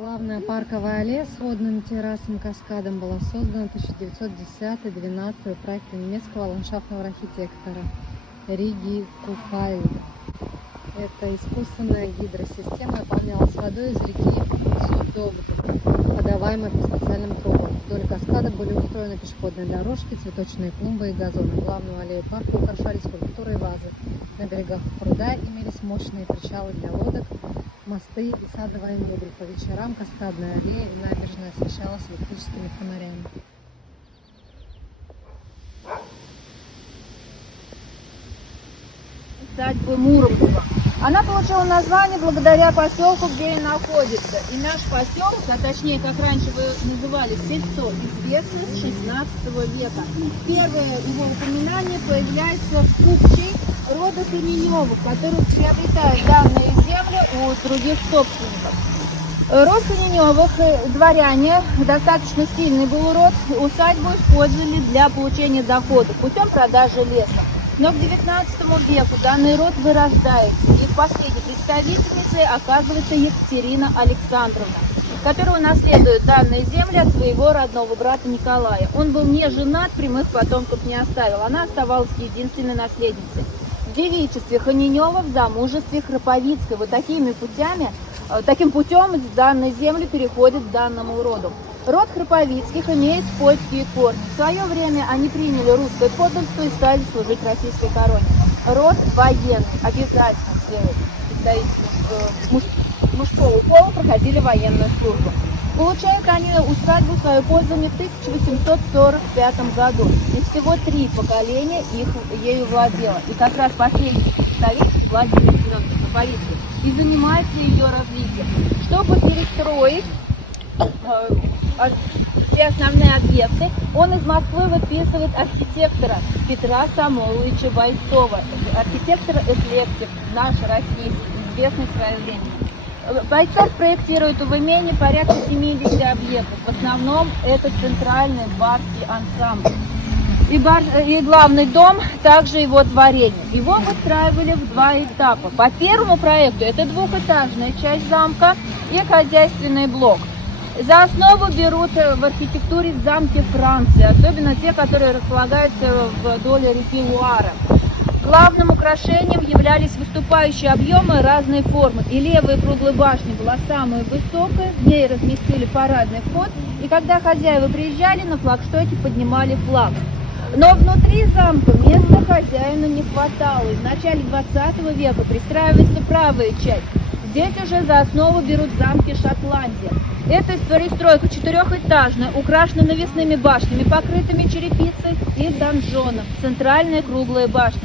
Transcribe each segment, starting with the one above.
Главная парковая аллея с водным террасом каскадом была создана в 1910-12 проектом немецкого ландшафтного архитектора Риги Куфальда. Эта искусственная гидросистема наполнялась водой из реки Судогда, подаваемой по специальным трубам. Вдоль каскада были устроены пешеходные дорожки, цветочные клумбы и газоны. Главную аллею парка украшали скульптуры и вазы. На берегах пруда имелись мощные причалы для лодок, мосты и садовая мебель. По вечерам каскадная аллея и набережная освещалась электрическими фонарями. Усадьбы Муромцева. Она получила название благодаря поселку, где и находится. И наш поселок, а точнее, как раньше вы называли, сельцо, известно с 16 века. Первое его упоминание появляется в купчей рода Каменевых, которые приобретают данные земли у других собственников. Род Каменевых, дворяне, достаточно сильный был род, усадьбу использовали для получения дохода путем продажи леса. Но к 19 веку данный род вырождается. Их последней представительницей оказывается Екатерина Александровна, которая наследует данные земли от своего родного брата Николая. Он был не женат, прямых потомков не оставил. Она оставалась единственной наследницей. В девичестве Ханенева, в замужестве Храповицкой. Вот таким путем данные земли переходят к данному роду. Род Храповицких имеет польские корни. В свое время они приняли русское подданство и стали служить российской короне. Род военный, обязательно все представители мужского пола проходили военную службу. Получают они усадьбу в свое пользование в 1845 году. И всего 3 поколения ею владело. И как раз последний представитель Владимир Семенович Храповицкий и занимается ее развитием. Чтобы перестроить все основные объекты, он из Москвы выписывает архитектора Петра Самойловича Бойцова, архитектор-эклектик, наш российский, известный в свое время. Бойцов проектирует в имении порядка 70 объектов, в основном это центральный барский ансамбль. И главный дом, также его творение. Его выстраивали в 2 этапа. По первому проекту это двухэтажная часть замка и хозяйственный блок. За основу берут в архитектуре замки Франции, особенно те, которые располагаются вдоль реки Луара. Главным украшением являлись выступающие объемы разной формы. И левая круглая башня была самая высокая, в ней разместили парадный вход, и когда хозяева приезжали, на флагштоке поднимали флаг. Но внутри замка места хозяину не хватало, и в начале 20 века пристраивается правая часть. Здесь уже за основу берут замки Шотландия. Эта перестройка 4-этажная, украшена навесными башнями, покрытыми черепицей и донжоном. Центральная круглая башня.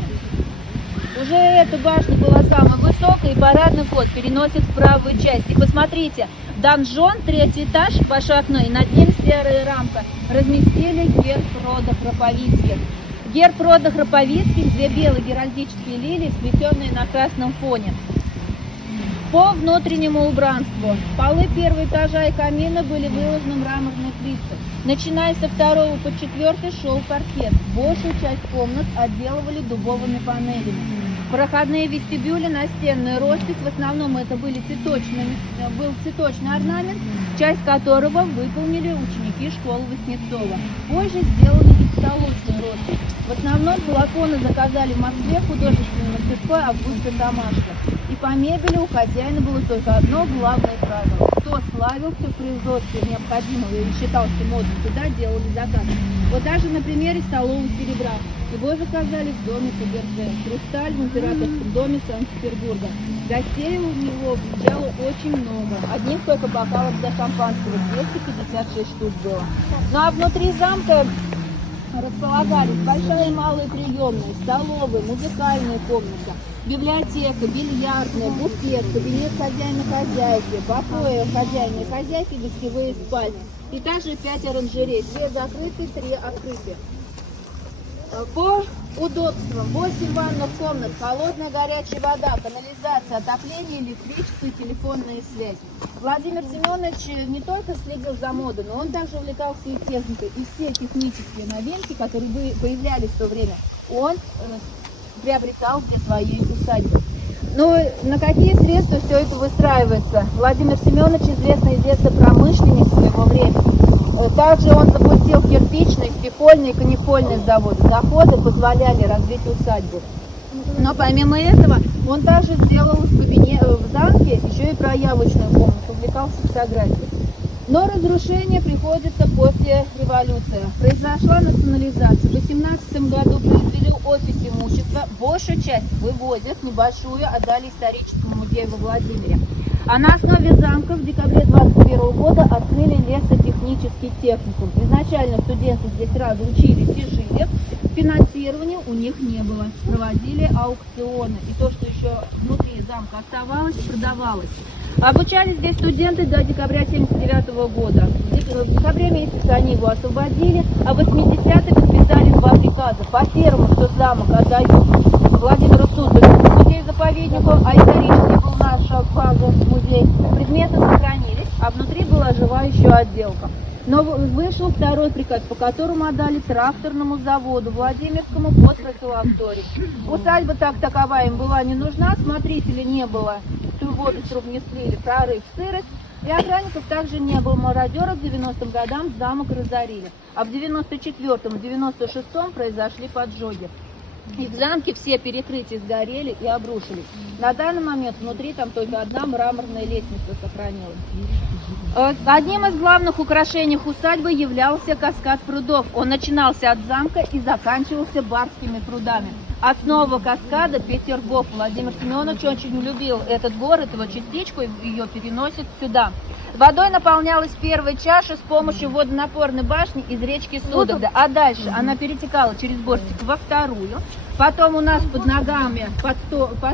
Уже эта башня была самая высокая, и парадный вход переносит в правую часть. И посмотрите, донжон, 3-й этаж, большое окно, и над ним серая рамка. Разместили герб рода Храповицких. Герб рода Храповицких, 2 белые геральдические лилии, сплетенные на красном фоне. По внутреннему убранству. Полы 1-го этажа и камина были выложены мраморной плиткой. Начиная со 2 по 4 шел паркет. Большую часть комнат отделывали дубовыми панелями. Проходные вестибюли, настенная роспись, в основном это был цветочный орнамент, часть которого выполнили ученики школы Васнецова. Позже сделали и потолочную роспись. В основном балконы заказали в Москве художественной мастерской Августа Домашко. И по мебели у хозяина было только одно главное правило. Кто славился в производстве необходимого или считался модным, туда делали заказ. Вот даже на примере столового серебра. Его заказали в доме Фаберже, Хрусталь в императорском доме Санкт-Петербурга. Гостей у него приезжало очень много. Одних только бокалов для шампанского 256 штук было. Ну а внутри замка располагались большая и малая приемная, столовая, музыкальная комната, библиотека, бильярдная, буфет, кабинет хозяина-хозяйки, покои хозяина и хозяйки, гостевые спальни. И также 5 оранжерей, 2 закрытые, 3 открытые. По удобствам 8 ванных комнат, холодная горячая вода, канализация, отопление, электричество и телефонная связь. Владимир Семенович не только следил за модой, но он также увлекался и техникой. И все технические новинки, которые появлялись в то время, он приобретал для своей усадьбы. Ну, на какие средства все это выстраивается? Владимир Семенович известный лесопромышленник своего времени. Также он запустил кирпичный, стекольный и канифольный заводы. Доходы позволяли развить усадьбу. Но помимо этого, он также сделал в замке еще и проявочную комнату, увлекался фотографией. Но разрушение приходится после революции. Произошла национализация. В 18 году произвели опись имущества. Большую часть вывозят, небольшую отдали историческому музею во Владимире. А на основе замка в декабре 21 года открыли лесотехнический техникум. Изначально студенты здесь сразу учились и жили. Финансирования у них не было. Проводили аукционы. И то, что еще внутри замка оставалось, продавалось. Обучались здесь студенты до декабря 1979 года. В декабре месяце они его освободили, а в 80-е подписали два приказа. По первому, что замок отдают Владимиру Суздалю, музею-заповеднику, а исторически был наш база, музей. Предметы сохранились, а внутри была оживающая отделка. Но вышел второй приказ, по которому отдали тракторному заводу Владимирскому под противоавторий. Усадьба так таковая им была не нужна, смотрителя не было, воду с труб не слили, прорыв, сырость. И охранников также не было. Мародеров в 90-м годам замок разорили. А в 94-м и 96-м произошли поджоги. И в замке все перекрытия сгорели и обрушились. На данный момент внутри там только одна мраморная лестница сохранилась. Одним из главных украшений усадьбы являлся каскад прудов. Он начинался от замка и заканчивался барскими прудами. Основа каскада Петергоф. Владимир Семенович очень любил этот город, его частичку, ее переносит сюда. Водой наполнялась первая чаша с помощью водонапорной башни из речки Судогда, а дальше она перетекала через бортик во вторую, потом у нас под ногами, по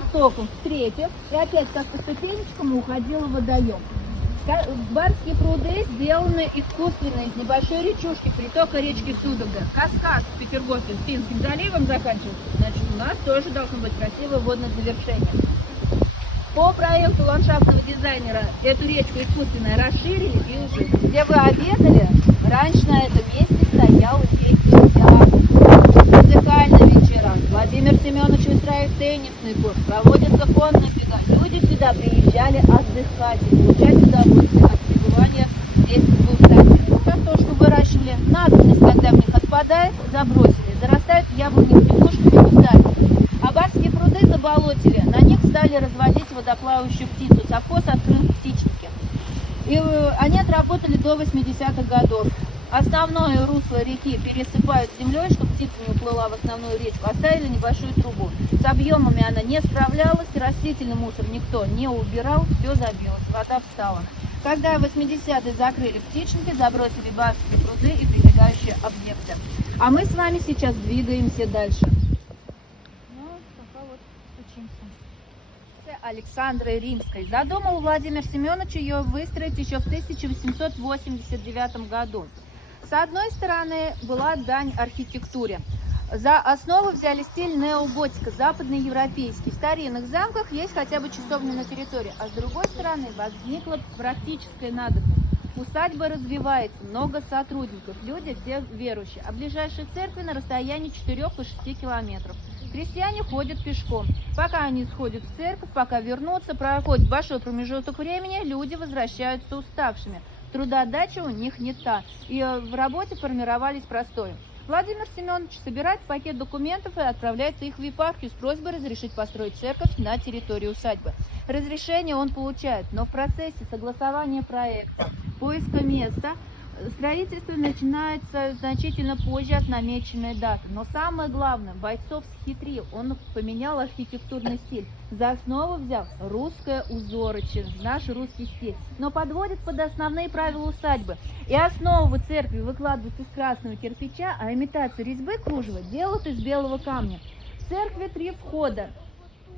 стоку в третью, и опять как по ступенечкам уходила водоем. Барские пруды сделаны искусственно из небольшой речушки, притока речки Судогда. Каскад в Петергофе с Финским заливом заканчивается, значит у нас тоже должно быть красивое водное завершение. По проекту ландшафтного дизайнера эту речку искусственно расширили, и уже где вы обедали, раньше на этом месте стоял театр. Музыкальные вечера. Владимир Семенович устраивает теннисный корт, проводятся конные бега. Люди сюда приезжали отдыхать и получать удовольствие от пребывания здесь в усадьбе. Картошку выращивали, надобность, когда в них отпадает, забросили, зарастают яблоневыми кошками кустами. А барские пруды заболотили, на них стали разводить водоплавающую птицу, совхоз открыл птичники. И они отработали до 80-х годов. Основное русло реки пересыпают землей, чтобы птица не уплыла в основную речку. Оставили небольшую трубу. С объемами она не справлялась, растительный мусор никто не убирал, все забилось, вода встала. Когда в 80-е закрыли птичники, забросили барские пруды и прилегающие объекты. А мы с вами сейчас двигаемся дальше. Александры Римской. Задумал Владимир Семенович ее выстроить еще в 1889 году. С одной стороны, была дань архитектуре. За основу взяли стиль неоготика, западноевропейский. В старинных замках есть хотя бы часовня на территории, а с другой стороны возникла практическая надобность. Усадьба развивается, много сотрудников, люди все верующие, а ближайшие церкви на расстоянии 4 и 6 километров. Крестьяне ходят пешком. Пока они сходят в церковь, пока вернутся, проходит большой промежуток времени, люди возвращаются уставшими. Трудоотдача у них не та, и в работе формировались простои. Владимир Семенович собирает пакет документов и отправляет их в епархию с просьбой разрешить построить церковь на территории усадьбы. Разрешение он получает, но в процессе согласования проекта, поиска места, строительство начинается значительно позже от намеченной даты. Но самое главное, Бойцов схитрил, он поменял архитектурный стиль. За основу взял русское узорочие, наш русский стиль, но подводит под основные правила усадьбы. И основу церкви выкладывают из красного кирпича, а имитацию резьбы кружева делают из белого камня. В церкви 3 входа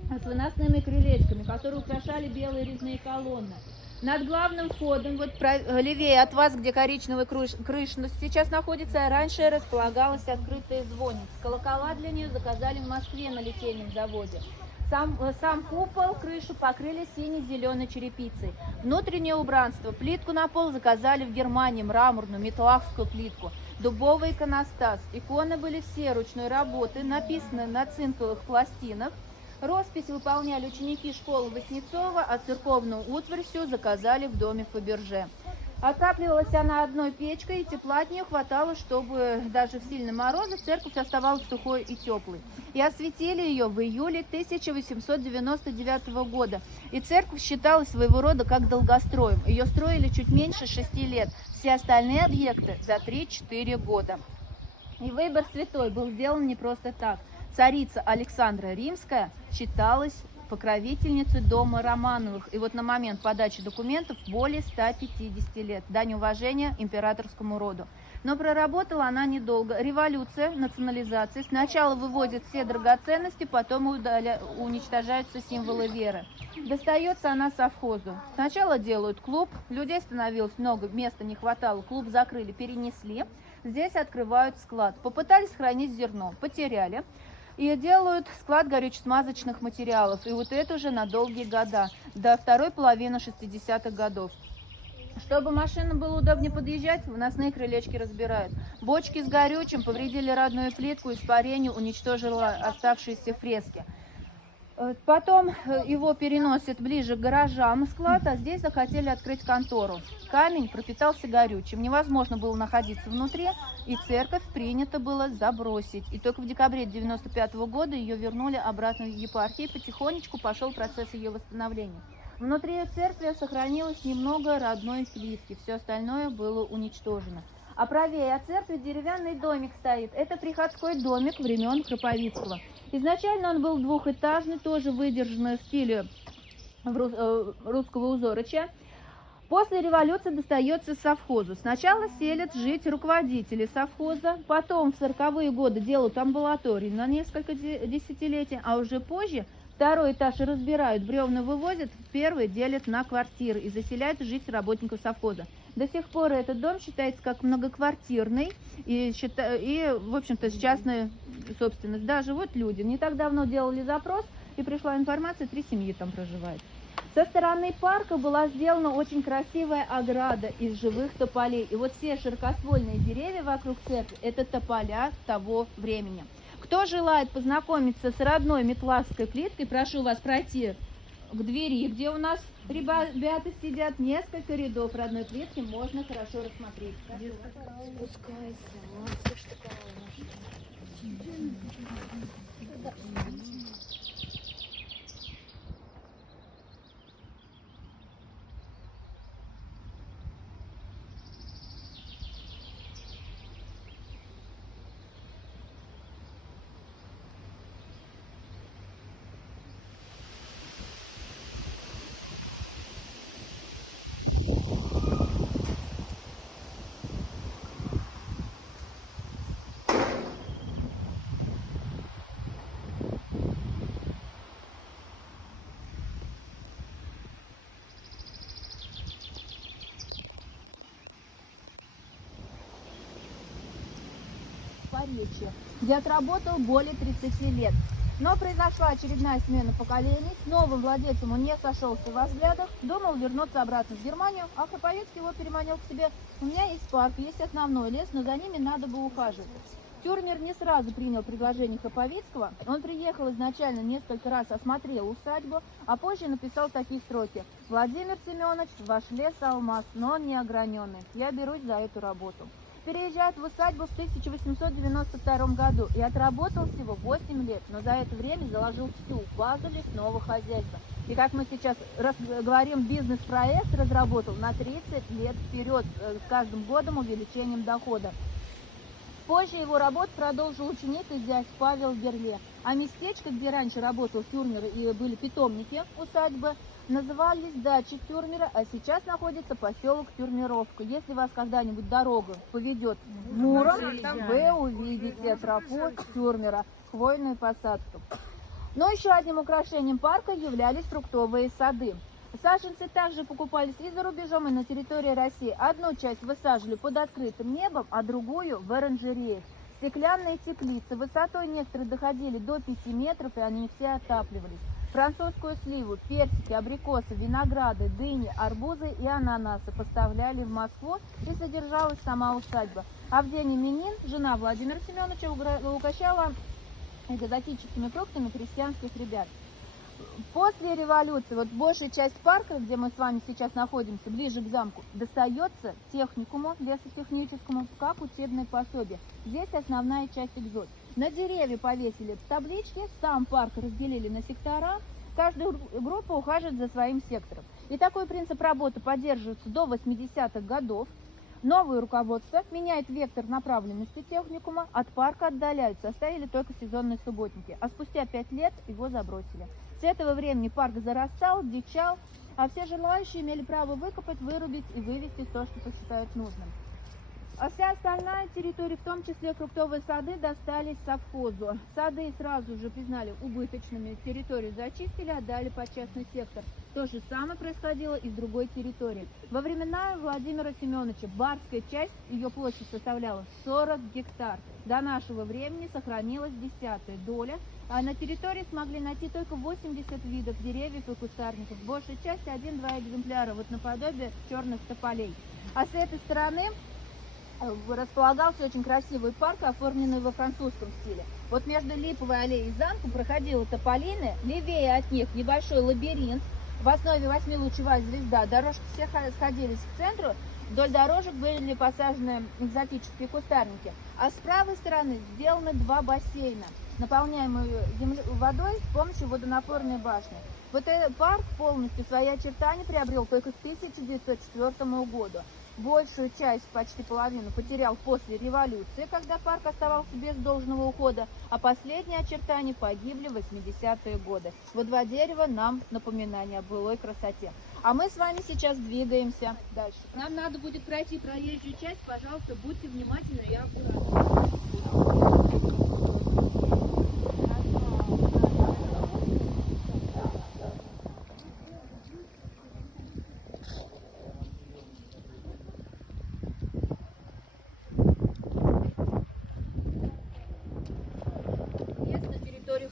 с выносными крылечками, которые украшали белые резные колонны. Над главным входом, вот левее от вас, где коричневая крыша сейчас находится, раньше располагалась открытая звонница. Колокола для нее заказали в Москве на литейном заводе. Сам купол, крышу покрыли сине-зеленой черепицей. Внутреннее убранство. Плитку на пол заказали в Германии, мраморную, металлахскую плитку. Дубовый иконостас. Иконы были все ручной работы, написаны на цинковых пластинах. Роспись выполняли ученики школы Васнецова, а церковную утварь всю заказали в доме Фаберже. Отапливалась она одной печкой, и тепла от нее хватало, чтобы даже в сильные морозы церковь оставалась сухой и теплой. И осветили ее в июле 1899 года. И церковь считалась своего рода как долгостроем. Ее строили чуть меньше 6 лет. Все остальные объекты за 3-4 года. И выбор святой был сделан не просто так. Царица Александра Римская считалась покровительницей дома Романовых. И вот на момент подачи документов более 150 лет. Дань уважения императорскому роду. Но проработала она недолго. Революция, национализация. Сначала выводят все драгоценности, потом уничтожаются символы веры. Достается она совхозу. Сначала делают клуб. Людей становилось много, места не хватало. Клуб закрыли, перенесли. Здесь открывают склад. Попытались хранить зерно, потеряли. И делают склад горюче-смазочных материалов. И вот это уже на долгие года, до второй половины 60-х годов. Чтобы машинам было удобнее подъезжать, выносные крылечки разбирают. Бочки с горючим повредили родную плитку, испарение уничтожило оставшиеся фрески. Потом его переносят ближе к гаражам склад, а здесь захотели открыть контору. Камень пропитался горючим, невозможно было находиться внутри, и церковь принято было забросить. И только в декабре 1995 года ее вернули обратно в епархию, и потихонечку пошел процесс ее восстановления. Внутри церкви сохранилось немного родной плитки, все остальное было уничтожено. А правее от церкви деревянный домик стоит. Это приходской домик времен Храповицкого. Изначально он был двухэтажный, тоже выдержанный в стиле русского узорыча. После революции достается совхозу. Сначала селят жить руководители совхоза, потом в 40-е годы делают амбулаторию на несколько десятилетий, а уже позже второй этаж разбирают, бревна вывозят, первый делят на квартиры и заселяют жить работников совхоза. До сих пор этот дом считается как многоквартирный и в общем-то, частная собственность. Да, живут люди. Не так давно делали запрос, и пришла информация, 3 семьи там проживают. Со стороны парка была сделана очень красивая ограда из живых тополей. И вот все широкоствольные деревья вокруг церкви – это тополя того времени. Кто желает познакомиться с родной метлавской плиткой, прошу вас пройти к двери, где у нас ребята сидят, несколько рядов родной плитки, можно хорошо рассмотреть. Спускайся, Поречье, где отработал более 30 лет. Но произошла очередная смена поколений, с новым владельцем он не сошелся во взглядах, думал вернуться обратно в Германию, а Храповицкий его переманил к себе. У меня есть парк, есть основной лес, но за ними надо бы ухаживать. Тюрмер не сразу принял предложение Храповицкого, он приехал изначально, несколько раз осмотрел усадьбу, а позже написал такие строки: «Владимир Семенович, ваш лес алмаз, но он не ограненный, я берусь за эту работу». Переезжает в усадьбу в 1892 году и отработал всего 8 лет, но за это время заложил всю базу лесного хозяйства. И как мы сейчас говорим, бизнес-проект разработал на 30 лет вперед, с каждым годом увеличением дохода. Позже его работу продолжил ученик и зять Павел Герле. А местечко, где раньше работал Тюрмер и были питомники усадьбы, назывались дачи Тюрмера, а сейчас находится поселок Тюрмеровка. Если вас когда-нибудь дорога поведет в Муром, вы увидите тропу Тюрмера, хвойную посадку. Но еще одним украшением парка являлись фруктовые сады. Саженцы также покупались и за рубежом, и на территории России. Одну часть высаживали под открытым небом, а другую в оранжереях. Стеклянные теплицы высотой некоторые доходили до 5 метров, и они все отапливались. Французскую сливу, персики, абрикосы, винограды, дыни, арбузы и ананасы поставляли в Москву, и содержалась сама усадьба. А в день именин жена Владимира Семеновича угощала экзотическими фруктами крестьянских ребят. После революции, вот большая часть парка, где мы с вами сейчас находимся, ближе к замку, достается техникуму, лесотехническому, как учебное пособие. Здесь основная часть экзот. На деревья повесили таблички, сам парк разделили на сектора, каждая группа ухаживает за своим сектором. И такой принцип работы поддерживается до 80-х годов. Новое руководство меняет вектор направленности техникума, от парка отдаляются, оставили только сезонные субботники, а спустя 5 лет его забросили. С этого времени парк зарастал, дичал, а все желающие имели право выкопать, вырубить и вывести то, что посчитают нужным. А вся остальная территория, в том числе фруктовые сады, достались совхозу. Сады сразу же признали убыточными, территорию зачистили, отдали под частный сектор. То же самое происходило и с другой территорией. Во времена Владимира Семеновича барская часть, ее площадь составляла 40 гектар. До нашего времени сохранилась 10-я доля, а на территории смогли найти только 80 видов деревьев и кустарников. Большая часть 1-2 экземпляра, вот наподобие черных тополей. А с этой стороны располагался очень красивый парк, оформленный во французском стиле. Вот между Липовой аллеей и замком проходила тополины, левее от них небольшой лабиринт, в основе 8-лучевая звезда, дорожки все сходились к центру, вдоль дорожек были посажены экзотические кустарники, а с правой стороны сделаны 2 бассейна, наполняемые водой с помощью водонапорной башни. Вот этот парк полностью свои очертания приобрел только к 1904 году. Большую часть, почти половину, потерял после революции, когда парк оставался без должного ухода, а последние очертания погибли в 80-е годы. Вот 2 дерева нам напоминание о былой красоте. А мы с вами сейчас двигаемся дальше. Нам надо будет пройти проезжую часть, пожалуйста, будьте внимательны и аккуратны.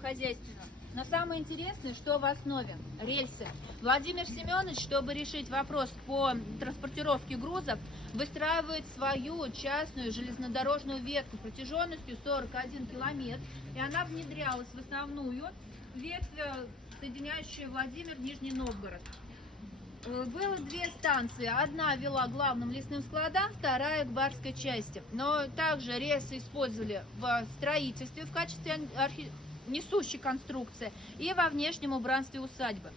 Хозяйственного. Но самое интересное, что в основе – рельсы. Владимир Семенович, чтобы решить вопрос по транспортировке грузов, выстраивает свою частную железнодорожную ветку протяженностью 41 километр, и она внедрялась в основную ветвь, соединяющую Владимир Нижний Новгород. Было 2 станции, одна вела к главным лесным складам, вторая к барской части. Но также рельсы использовали в строительстве в качестве несущей конструкции и во внешнем убранстве усадьбы.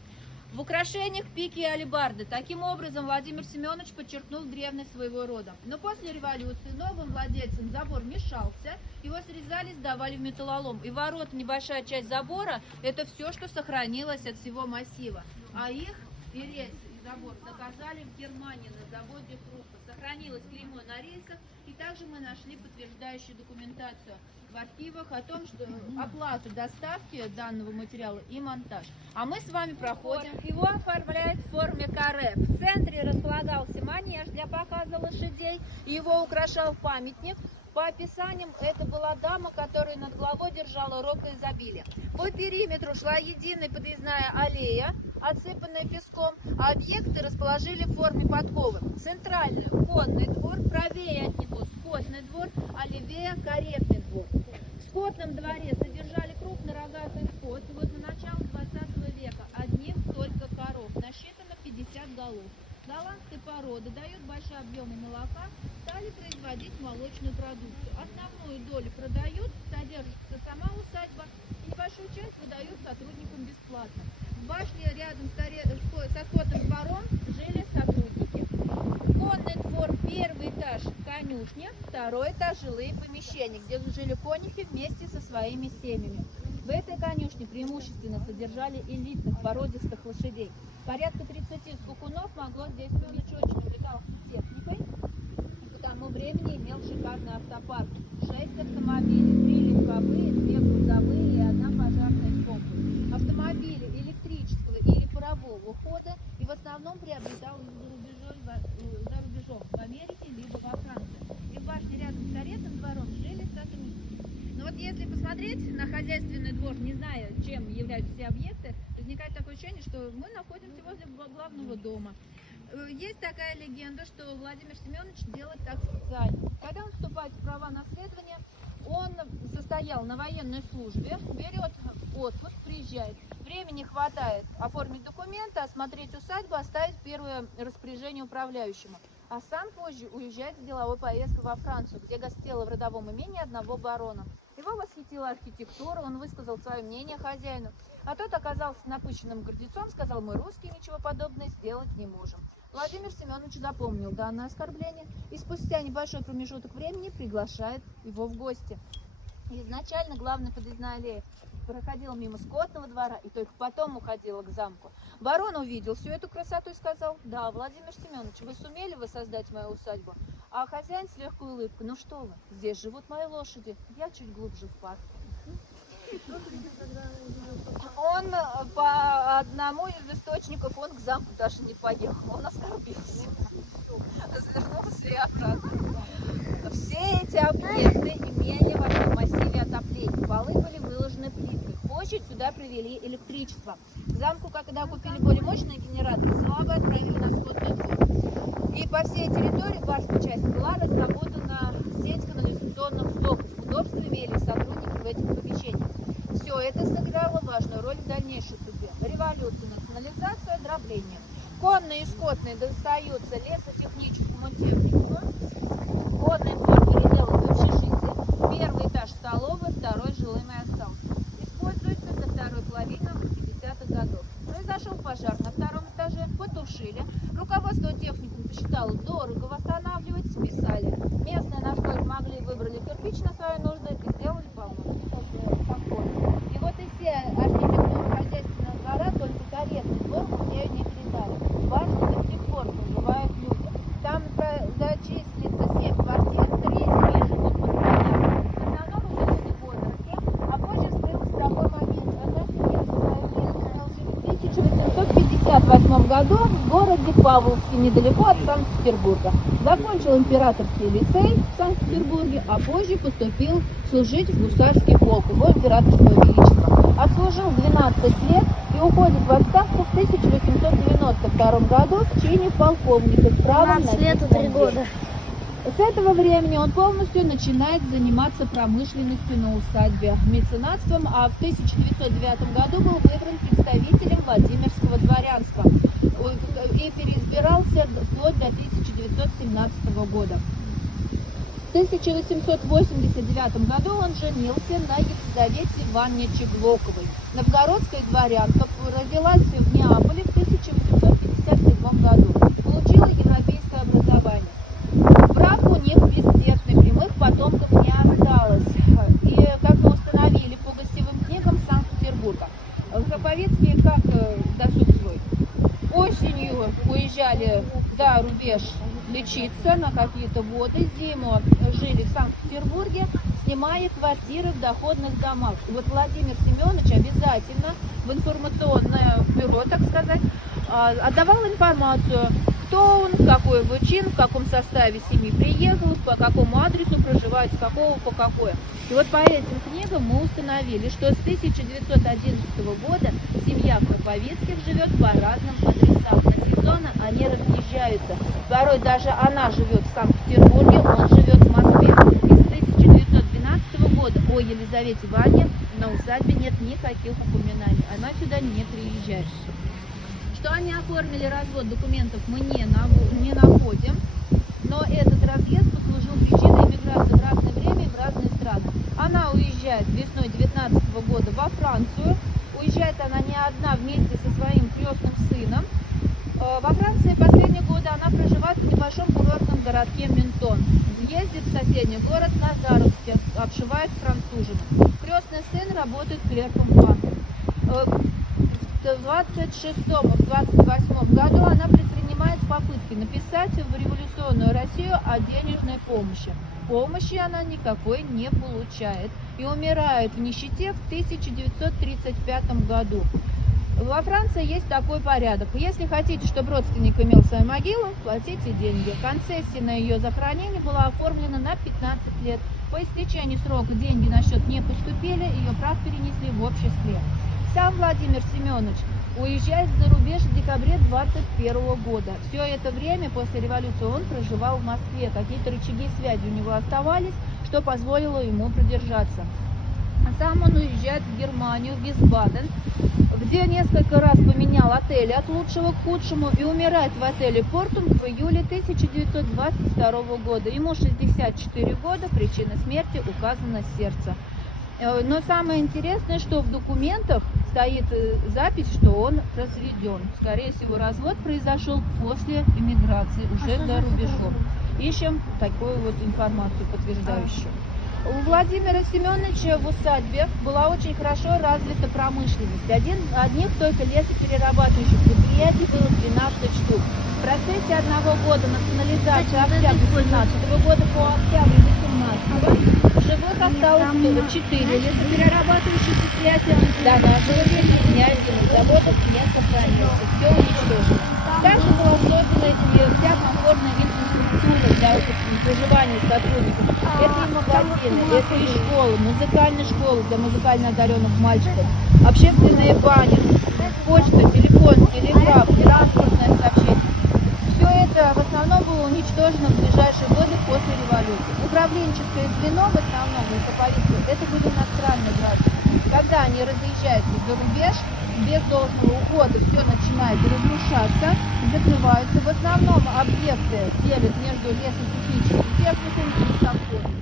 В украшениях пики и алебарды. Таким образом, Владимир Семенович подчеркнул древность своего рода. Но после революции новым владельцам забор мешался, его срезали, сдавали в металлолом. И ворота, небольшая часть забора, это все, что сохранилось от всего массива. А их и рельсы, и забор заказали в Германии на заводе Круппа. Сохранилось клеймо на рельсах, и также мы нашли подтверждающую документацию в архивах о том, что оплату доставки данного материала и монтаж. А мы с вами проходим. Его оформляют в форме каре. В центре располагался манеж для показа лошадей, его украшал памятник. По описаниям, это была дама, которая над головой держала рог изобилия. По периметру шла единая подъездная аллея, отсыпанная песком, а объекты расположили в форме подковы. Центральный конный двор, правее от него скотный двор, а левее каретный двор. В скотном дворе содержали крупнорогатый скот, и вот на начало 20 века одних только коров, насчитано 50 голов. Голландской породы дают большие объемы молока, стали производить молочную продукцию. Основную долю продают, содержится сама усадьба, и небольшую часть выдают сотрудникам бесплатно. В башне рядом со скотным двором жили сотрудники. Конный двор, 1-й этаж конюшня, 2-й этаж жилые помещения, где жили конюхи вместе со своими семьями. В этой конюшне преимущественно содержали элитных породистых лошадей. Порядка 30 скакунов могло здесь помещать. Очень увлекался техникой, и к тому времени имел шикарный автопарк. 6 автомобилей, 3 легковые, 2 грузовые и 1 пожарная с помпой. Автомобили электрического или парового хода и в основном приобретал их за рубежом, в Америке либо во Франции. И в башне рядом с каретным двором жили сотрудники. Но вот если посмотреть на хозяйственный двор, не зная, чем являются эти объекты, возникает такое ощущение, что мы находимся возле главного дома. Есть такая легенда, что Владимир Семенович делает так специально. Когда он вступал вступать в права наследования, он состоял на военной службе, берет отпуск, приезжает. Времени хватает оформить документы, осмотреть усадьбу, оставить первое распоряжение управляющему. А сам позже уезжает с деловой поездкой во Францию, где гостила в родовом имении одного барона. Его восхитила архитектура, он высказал свое мнение хозяину. А тот оказался напыщенным гордецом, сказал: мы русские ничего подобного сделать не можем. Владимир Семенович запомнил данное оскорбление и спустя небольшой промежуток времени приглашает его в гости. Изначально главная подъездная аллея проходила мимо скотного двора и только потом уходила к замку. Барон увидел всю эту красоту и сказал: да, Владимир Семенович, вы сумели воссоздать мою усадьбу? А хозяин с легкой улыбкой: ну что вы, здесь живут мои лошади, я чуть глубже в парк. Он по одному из источников, он к замку даже не поехал, он оскорбился, развернулся и обратно. Все эти объекты имели в этом массиве отопление, полы были выложены плиткой, позже сюда привели электричество. К замку, когда купили более мощные генераторы, слабо отправили на скотный двор. И по всей территории барской части была разработана сеть канализационных стоков. Удобства имели сотрудники в этих помещениях. Все это сыграло важную роль в дальнейшей судьбе. Революция, национализация, дробление. Конные и скотные достаются лесотехническому техникуму. Водный двор переделан в общежитие. Первый этаж столовой, второй жилым и остался. Используется до второй половины 50-х годов. Произошел пожар на втором этаже, потушили. Руководство техникума посчитало дорого восстанавливать, списали. Местные, насколько могли, выбрали кирпич на свои нужды и сделали помост. И вот из всей архитектуры хозяйственного двора только каретный двор музею не передали. Башню до сих пор проживают люди. Там зачислится 7 квартир, 3 из них живут постоянно. В основном это люди возраста, а позже вскрылся такой момент. В 1858 году в городе Павловске, недалеко от Санкт-Петербурга. Закончил императорский лицей в Санкт-Петербурге, а позже поступил служить в гусарский полк его императорского величества. Отслужил 12 лет и уходит в отставку в 1892 году в чине полковника с правом на 15 лет и 3 года. С этого времени он полностью начинает заниматься промышленностью на усадьбе, меценатством, а в 1909 году был выбран представителем Владимирского дворянства и переизбирался вплоть до 1917 года. В 1889 году он женился на Елизавете Ивановне Чеглоковой. Новгородская дворянка родилась в Неаполе в 1857 году. Получила европейское образование. Брак у них бездетный, прямых потомков не осталось. И, как мы установили по гостевым книгам Санкт-Петербурга, Храповицкие как досуг свой. Осенью уезжали за рубеж лечиться на какие-то воды, зиму жили в Санкт-Петербурге, снимая квартиры в доходных домах. И вот Владимир Семенович обязательно в информационное бюро, так сказать, отдавал информацию, кто он, какой его чин, в каком составе семьи приехал, по какому адресу проживает, с какого по какое. И вот по этим книгам мы установили, что с 1911 года семья Храповицких живет по разным адресам. На сезоны они разъезжаются. Порой даже она живет в Санкт-Петербурге, он живет в Москве. И с 1912 года о Елизавете Ивановне на усадьбе нет никаких упоминаний. Она сюда не приезжает. Что они оформили развод документов, мы не находим, но этот разъезд послужил причиной эмиграции в разное время и в разные страны. Она уезжает весной 19 года во Францию, уезжает она не одна, вместе со своим крестным сыном. Во Франции последние годы она проживает в небольшом курортном городке Ментон. Ездит в соседний город на заработки, обшивает француженок. Крестный сын работает клерком в банке. В 26-28 году она предпринимает попытки написать в революционную Россию о денежной помощи. Помощи она никакой не получает и умирает в нищете в 1935 году. Во Франции есть такой порядок. Если хотите, чтобы родственник имел свою могилу, платите деньги. Концессия на ее захоронение была оформлена на 15 лет. По истечении срока деньги на счет не поступили, ее прах перенесли в общий склеп. Сам Владимир Семенович уезжает за рубеж в декабре 21 года. Все это время после революции он проживал в Москве. Какие-то рычаги связи у него оставались, что позволило ему продержаться. А сам он уезжает в Германию, в Висбаден, где несколько раз поменял отели от лучшего к худшему и умирает в отеле Портунг в июле 1922 года. Ему 64 года, причина смерти указана сердце. Но самое интересное, что в документах стоит запись, что он разведен. Скорее всего, развод произошел после эмиграции, уже за рубежом. Ищем такую вот информацию подтверждающую. У Владимира Семеновича в усадьбе была очень хорошо развита промышленность. Одних только лесоперерабатывающих предприятий было 12 штук. В процессе одного года национализации октября 17 года по октябрь 18 живых осталось 4 лесоперерабатывающих предприятия. До нашего времени ни один из заводов не сохранился. Все уничтожено. Также была создана вся комфортная инфраструктура для проживания сотрудников. Это и магазины, это и школы, музыкальная школа для музыкально одаренных мальчиков, общественные бани, почта, телефон, телеграф, транспортное сообщение. Все это в основном было уничтожено в ближайшие годы после революции. Управленческое звено в основном, это полиция, это были иностранные граждане. Когда они разъезжаются за рубеж, без должного ухода все начинает разрушаться, закрываются. В основном объекты делят между лесотехническим техникумом и совхозом.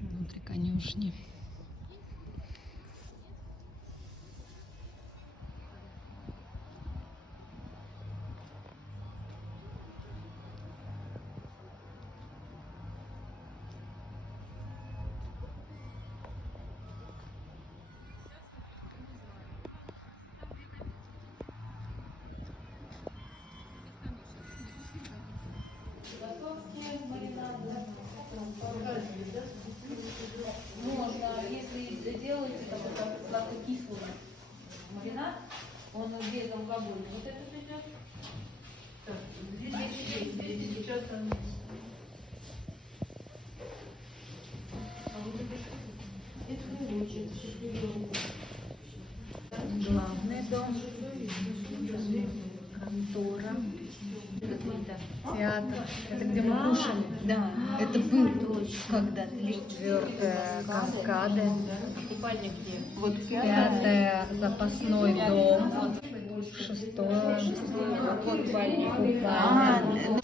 Внутри конюшни. Можно, если делаете такой сладко-кислый маринад, он без алкоголя. Вот это идет. Так, здесь сейчас там. Это не очень счастливый. Главный дом, контора, Театр. Это где мы кушали. да, это был когда-то. 4-е каскады. Купальник где? Вот 5-е запасной дом. 6-е Купальник. купальня.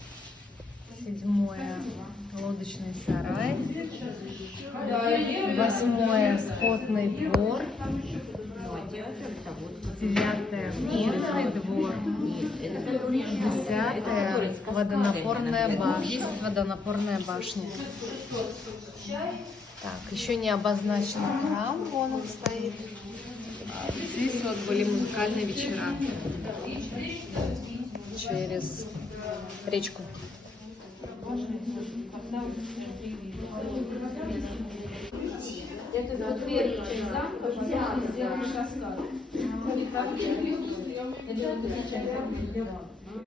7-е лодочный сарай. 8-е скотный двор. 9-е конный двор. 10-е водонапорная башня. Так, еще не обозначен храм, вон он стоит. Здесь вот были музыкальные вечера через речку. Это вот верхняя часть замка, потом сделали каскад. Это вот изначально.